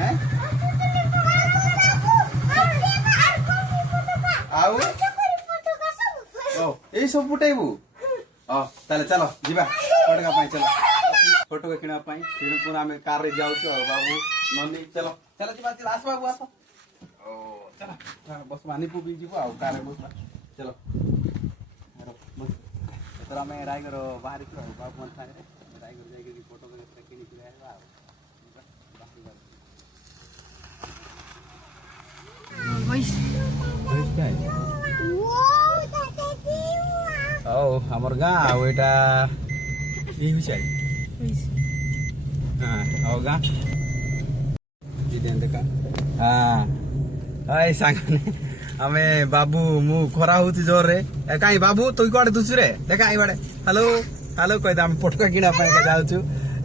हैं आउ ओ ए सब फुटाइबू ताले चलो जीवा फटका पाई चलो फोटो के किना पाई फिर पुरा आमे कार रे जाउ छु बाबू नन्नी चलो चलो जीवा चल आस बाबू आस ओ चलो बस पानी पु भी जीवा कार रे बस चलो बस तरा में रायगर बाहर छु बाबू मन थारे रायगर जाई के फोटो के किनी छु आइबा हमर गाँव एटा हाँ गाँ हाँ सांग आमे बाबू मु खरा होती जोर रे कहीं बाबू तुई कड़े दुसु रे देखा आई बड़े हेलो हेलो कह आम पटका किना जाऊँ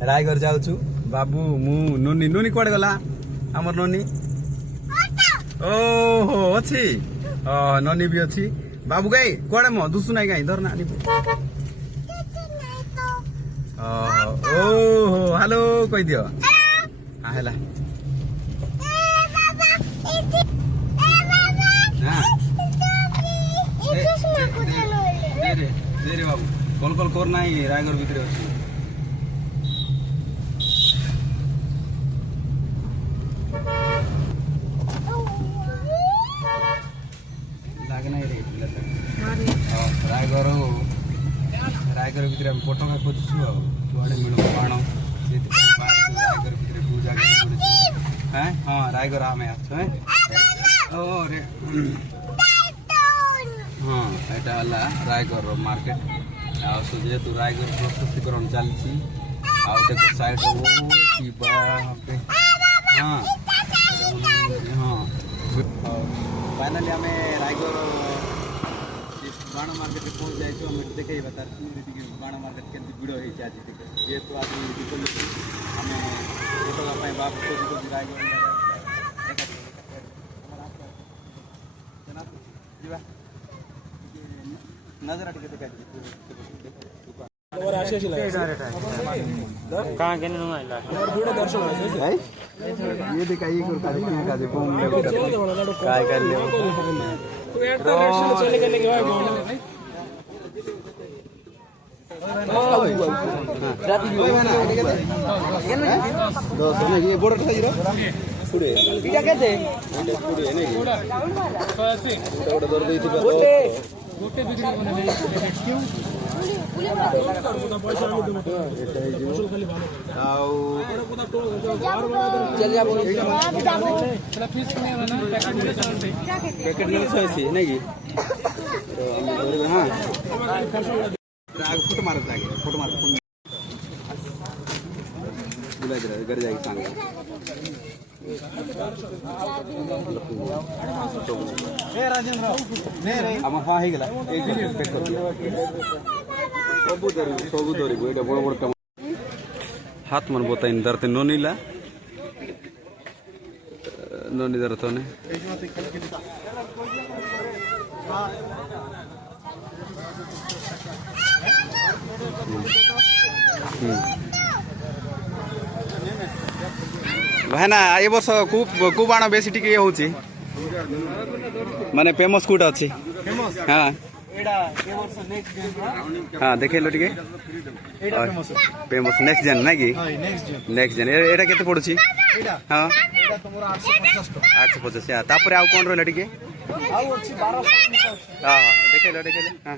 रायगढ़ जाऊँ बाबू मु नुनी नुनी कड़े गला आमर ननी ओहो अच्छी ननी भी अच्छी बाबू गाई कड़े मो दुसु नाई गाई धरना ओहो हेलो कह दियो हाँ है बाबू कल कल करना रायगढ़ भितर अच्छी रायगढ़ भितर पटका खोजु जुआड़े मिल बाण से रायगढ़ भितर कौ जगह हाँ रायगढ़ आम आस हाँ यहाँ रायगढ़ मार्केट जेहेतु रायगढ़ प्रस्तुतिकरण चलती साइड हाँ हाँ फाइनाली आम रायगढ़ बाण मार्केट पहुँच जाए देखे बता बाण मार्केट के भिड़ होती आज जेहेतु आज आम फोटो बाप खोज रायगढ़ नजर ये देखा फोटो मार घर जाएगी सांग हाथ मन बताइन दरते नोनीला नोनी दरतने भाईना ये वर्ष कु बाण बेसी टिके होची माने फेमस कोटा अछि हां हाँ देखे लो टिके फेमस नेक्स्ट जेन ना कि नेक्स्ट जेन एटा केते पडुची हां एटा तमरो 850 हां तापर आ कोन रहला टिके आ अछि 1200 हां देखे लो हां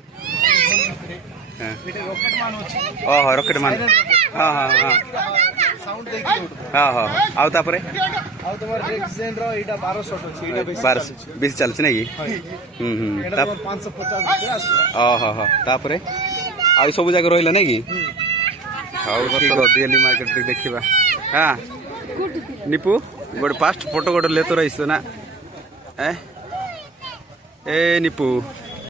रॉकेट मान अछि ओह रॉकेट मान हां हां हां साउंड देखि हां हां आउ तापरे आउ तमर नेक्स्ट जेन रो एटा 1200 अछि एटा 1220 चलछ नै कि एटा 550 रुपया ओह हां तापरे आ सब जगह रहिला नै कि हाउ ठीक दिल्ली मार्केट देखिबा हां निपु गोड फास्ट फोटो गोड लेतो रहिस ना ए निपु